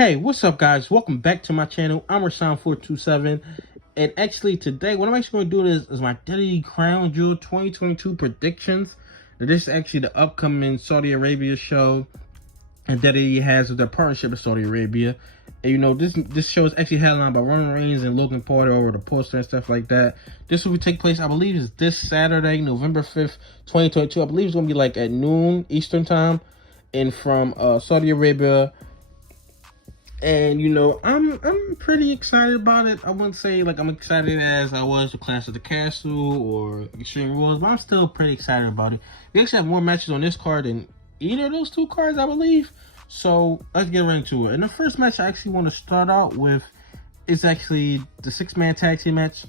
Hey, what's up, guys? Welcome back to my channel. I'm Rashawn427, and actually today, what I'm actually going to do is my WWE Crown Jewel 2022 predictions. Now, this is actually the upcoming Saudi Arabia show, and WWE has with their partnership with Saudi Arabia. And you know, this show is actually headlined by Romanreigns and Logan Paul over the poster and stuff like that. This will take place, I believe, is this Saturday, November 5th, 2022. I believe it's going to be like at noon Eastern time, and from Saudi Arabia. And you know, I'm pretty excited about it. I wouldn't say like I'm excited as I was with Clash of the Castle or Extreme Rules, but I'm still pretty excited about it. We actually have more matches on this card than either of those two cards, I believe. So let's get right into it. And the first match I actually want to start out with is actually the 6-man tag team match.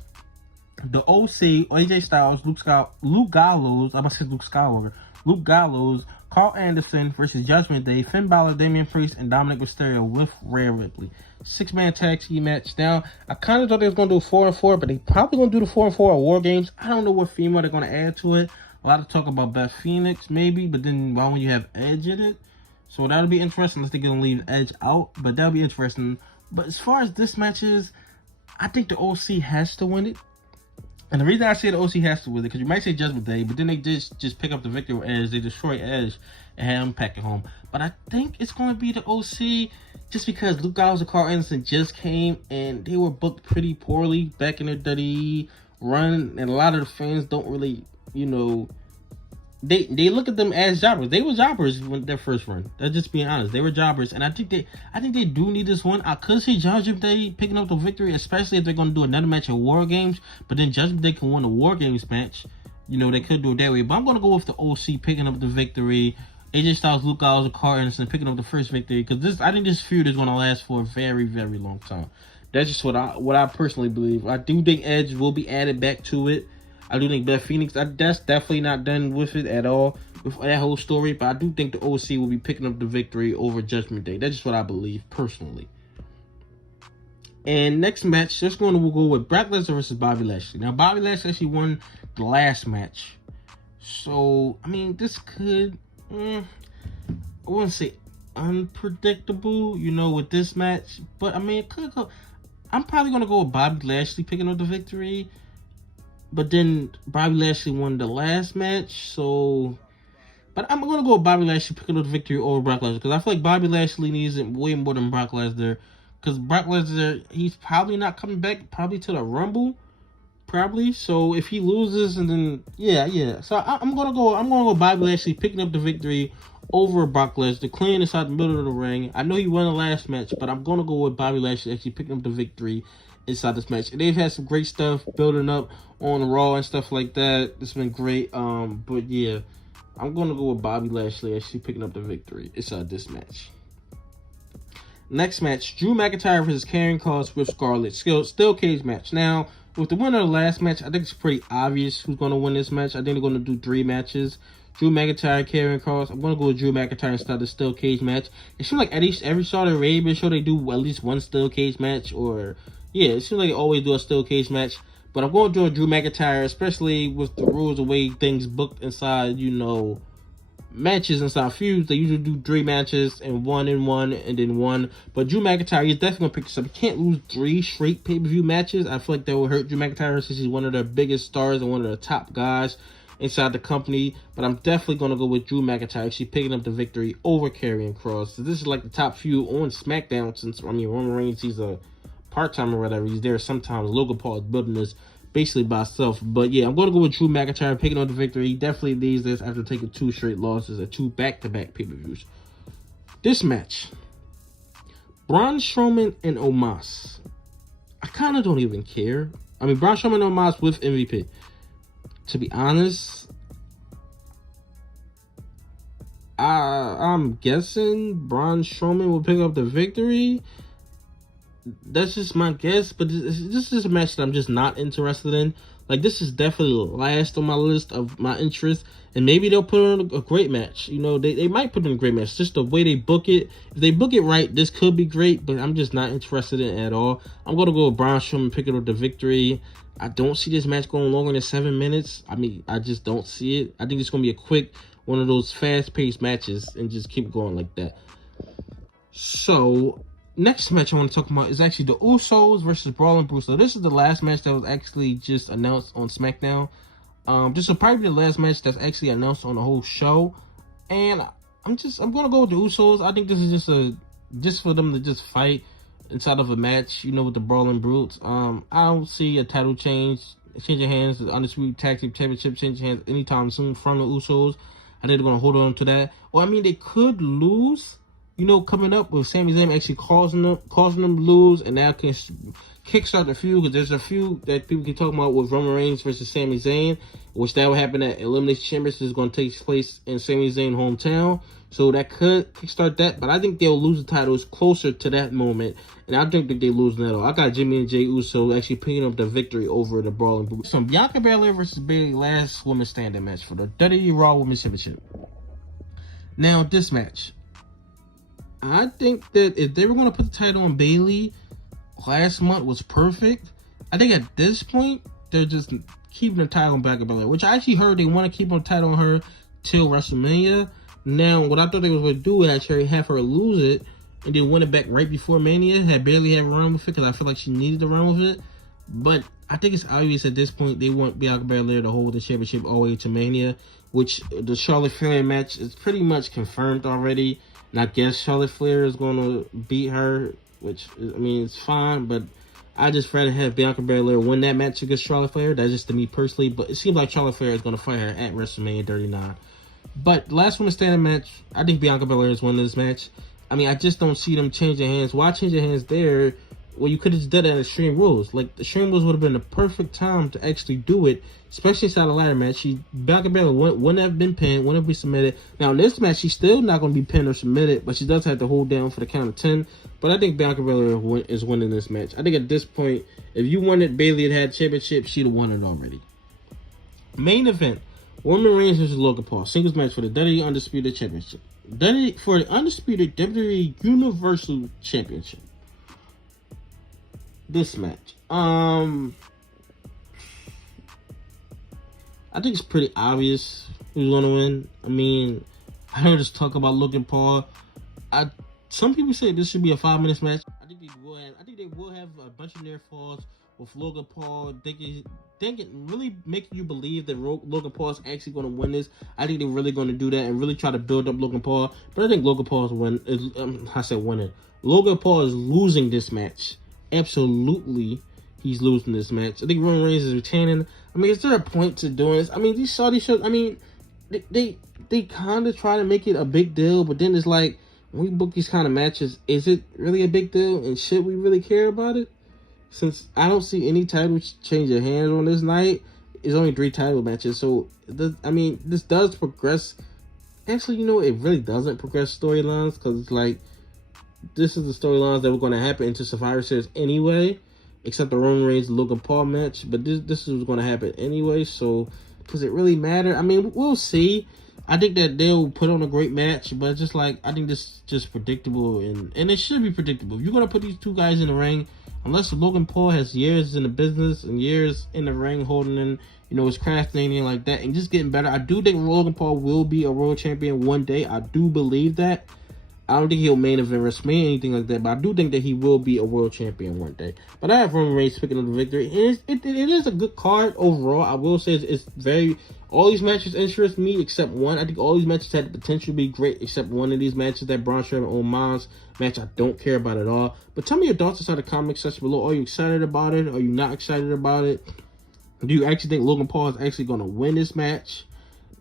The OC, AJ Styles, Luke Gallows, I'm gonna say Luke Skywalker, Luke Gallows, Carl Anderson versus Judgment Day, Finn Balor, Damian Priest, and Dominic Mysterio with Rhea Ripley. 6-man tag team match. Now, I kind of thought they was going to do 4-4, but they probably going to do the 4-4 at War Games. I don't know what female they're going to add to it. A lot of talk about Beth Phoenix, maybe, but then why wouldn't you have Edge in it? So that'll be interesting unless they're going to leave Edge out, but that'll be interesting. But as far as this match is, I think the OC has to win it. And the reason I say the OC has to win it, because you might say Judgment Day, but then they just pick up the victory with Edge. They destroy Edge and have him pack it home. But I think it's going to be the OC just because Luke Gallows and Carl Anderson just came and they were booked pretty poorly back in their WWE run. And a lot of the fans don't really, you know, they look at them as jobbers. They were jobbers when their first run. That's just being honest. They were jobbers, and I think they do need this one. I could see Judgment Day picking up the victory, especially if they're going to do another match at War Games. But then Judgment Day can win the War Games match. You know, they could do it that way. But I'm going to go with the OC picking up the victory. AJ Styles, Luke Gallows, and Carl Anderson picking up the first victory, because I think this feud is going to last for a very, very long time. That's just what I personally believe. I do think Edge will be added back to it. I do think Beth Phoenix, that's definitely not done with it at all, with that whole story. But I do think the OC will be picking up the victory over Judgment Day. That's just what I believe, personally. And next match, we'll go with Brock Lesnar versus Bobby Lashley. Now, Bobby Lashley actually won the last match. So, I mean, this could, I wouldn't say unpredictable, you know, with this match. But, I mean, it could go. I'm probably going to go with Bobby Lashley picking up the victory. But then Bobby Lashley won the last match, so... But I'm going to go with Bobby Lashley picking up the victory over Brock Lesnar, because I feel like Bobby Lashley needs it way more than Brock Lesnar. Because Brock Lesnar, he's probably not coming back, probably to the Rumble, probably. So if he loses, and then yeah. So I'm gonna go Bobby Lashley picking up the victory over Brock Lesnar, clean inside the middle of the ring. I know he won the last match, but I'm gonna go with Bobby Lashley actually picking up the victory inside this match. And they've had some great stuff building up on Raw and stuff like that. It's been great. But yeah, I'm gonna go with Bobby Lashley actually picking up the victory inside this match. Next match, Drew McIntyre versus Karrion Kross with Scarlett. Steel cage match. Now, with the winner of the last match, I think it's pretty obvious who's going to win this match. I think they're going to do 3 matches. Drew McIntyre, Karrion Kross. I'm going to go with Drew McIntyre instead of the steel cage match. It seems like at least every Saudi Arabia show they do at least one steel cage match. Or, yeah, it seems like they always do a steel cage match. But I'm going to do Drew McIntyre, especially with the rules, the way things booked inside, you know, matches inside feuds. They usually do 3 matches and one and then one. But Drew McIntyre, he's definitely gonna pick this up. He can't lose 3 straight pay-per-view matches. I feel like that will hurt Drew McIntyre since he's one of their biggest stars and one of the top guys inside the company. But I'm definitely gonna go with Drew McIntyre actually picking up the victory over Karrion Kross. So this is like the top feud on SmackDown since, I mean, Roman Reigns, he's a part-time or whatever. He's there sometimes. Logan Paul is building this basically by itself. But yeah, I'm going to go with Drew McIntyre picking up the victory. He definitely needs this after taking 2 straight losses at 2 back-to-back pay-per-views. This match, Braun Strowman and Omos. I kind of don't even care. I mean, Braun Strowman and Omos with MVP. To be honest, I'm guessing Braun Strowman will pick up the victory. That's just my guess, but this is a match that I'm just not interested in. Like, this is definitely last on my list of my interest, and maybe they'll put on a great match. You know, they might put in a great match. Just the way they book it. If they book it right, this could be great, but I'm just not interested in it at all. I'm going to go with Braun Strowman picking up the victory. I don't see this match going longer than 7 minutes. I mean, I just don't see it. I think it's going to be a quick, one of those fast-paced matches, and just keep going like that. So next match I want to talk about is actually the Usos versus Brawl and Bruce. So this is the last match that was actually just announced on SmackDown. This will probably be the last match that's actually announced on the whole show. And I'm gonna go with the Usos. I think this is just for them to just fight inside of a match, you know, with the Brawling Brutes. I don't see a title changing hands, the Undisputed Tag Team Championship changing hands anytime soon from the Usos. I think they're gonna hold on to that. Or I mean, they could lose, you know, coming up with Sami Zayn actually causing them to lose, and now can kickstart the feud, because there's a feud that people can talk about with Roman Reigns versus Sami Zayn, which that will happen at Elimination Chamber. This is going to take place in Sami Zayn's hometown, so that could kickstart that. But I think they'll lose the titles closer to that moment, and I don't think they lose at all. I got Jimmy and Jey Uso actually picking up the victory over the Brawling Brutes. So Bianca Belair versus Bayley, last woman standing match for the WWE Raw Women's Championship. Now this match, I think that if they were going to put the title on Bayley, last month was perfect. I think at this point, they're just keeping the title on Bianca Belair, which I actually heard they want to keep on the title on her till WrestleMania. Now, what I thought they was going to do is actually have her lose it and then win it back right before Mania. Had Bayley have a run with it, because I feel like she needed to run with it. But I think it's obvious at this point they want Bianca Belair to hold the championship all the way to Mania, which the Charlotte Flair match is pretty much confirmed already. And I guess Charlotte Flair is going to beat her, which, I mean, it's fine, but I just rather have Bianca Belair win that match against Charlotte Flair. That's just to me personally, but it seems like Charlotte Flair is going to fight her at WrestleMania 39. But last woman standing match, I think Bianca Belair is winning this match. I mean, I just don't see them changing hands. Why change their hands there? Well, you could have just done it at Extreme Rules. Like, the Extreme Rules would have been the perfect time to actually do it, especially inside a ladder match. Bianca Belair wouldn't have been pinned, wouldn't have been submitted. Now, in this match, she's still not going to be pinned or submitted, but she does have to hold down for the count of 10. But I think Bianca Belair is winning this match. I think at this point, if you wanted Bayley had had championship, she'd have won it already. Main event, Roman Reigns versus Logan Paul. Singles match for the WWE Undisputed Championship. For the Undisputed WWE Universal Championship. This match. I think it's pretty obvious who's going to win. I mean, I heard us talk about Logan Paul. Some people say this should be a 5-minute match. I think they will have a bunch of near falls with Logan Paul. Thinking really making you believe that Logan Paul is actually going to win this. I think they're really going to do that and really try to build up Logan Paul. But I think Logan Paul is winning. Logan Paul is losing this match. Absolutely, he's losing this match. I think Roman Reigns is retaining. I mean, is there a point to doing this? I mean, these Saudi shows, I mean, they kind of try to make it a big deal, but then it's like, when we book these kind of matches, is it really a big deal? And should we really care about it? Since I don't see any titles change their hands on this night, it's only 3 title matches. So, this does progress. Actually, you know, it really doesn't progress storylines, because it's like, this is the storylines that were going to happen into Survivor Series anyway, except the Roman Reigns Logan Paul match. But this is going to happen anyway, so does it really matter? I mean, we'll see. I think that they'll put on a great match, but just like, I think this is just predictable, and it should be predictable. If you're going to put these two guys in the ring, unless Logan Paul has years in the business and years in the ring holding in, you know, his craft and anything like that, and just getting better, I do think Logan Paul will be a world champion one day. I do believe that. I don't think he'll main event WrestleMania or anything like that, but I do think that he will be a world champion one day. But I have Roman Reigns picking up the victory. It is a good card overall. I will say it's very... All these matches interest me except one. I think all these matches had the potential to be great except one of these matches, that Braun Strowman Omos match, I don't care about at all. But tell me your thoughts inside the comment section below. Are you excited about it? Are you not excited about it? Do you actually think Logan Paul is actually going to win this match?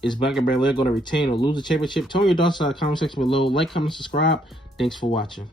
Is Bianca Belair going to retain or lose the championship? Tell me your thoughts in the comment section below. Like, comment, subscribe. Thanks for watching.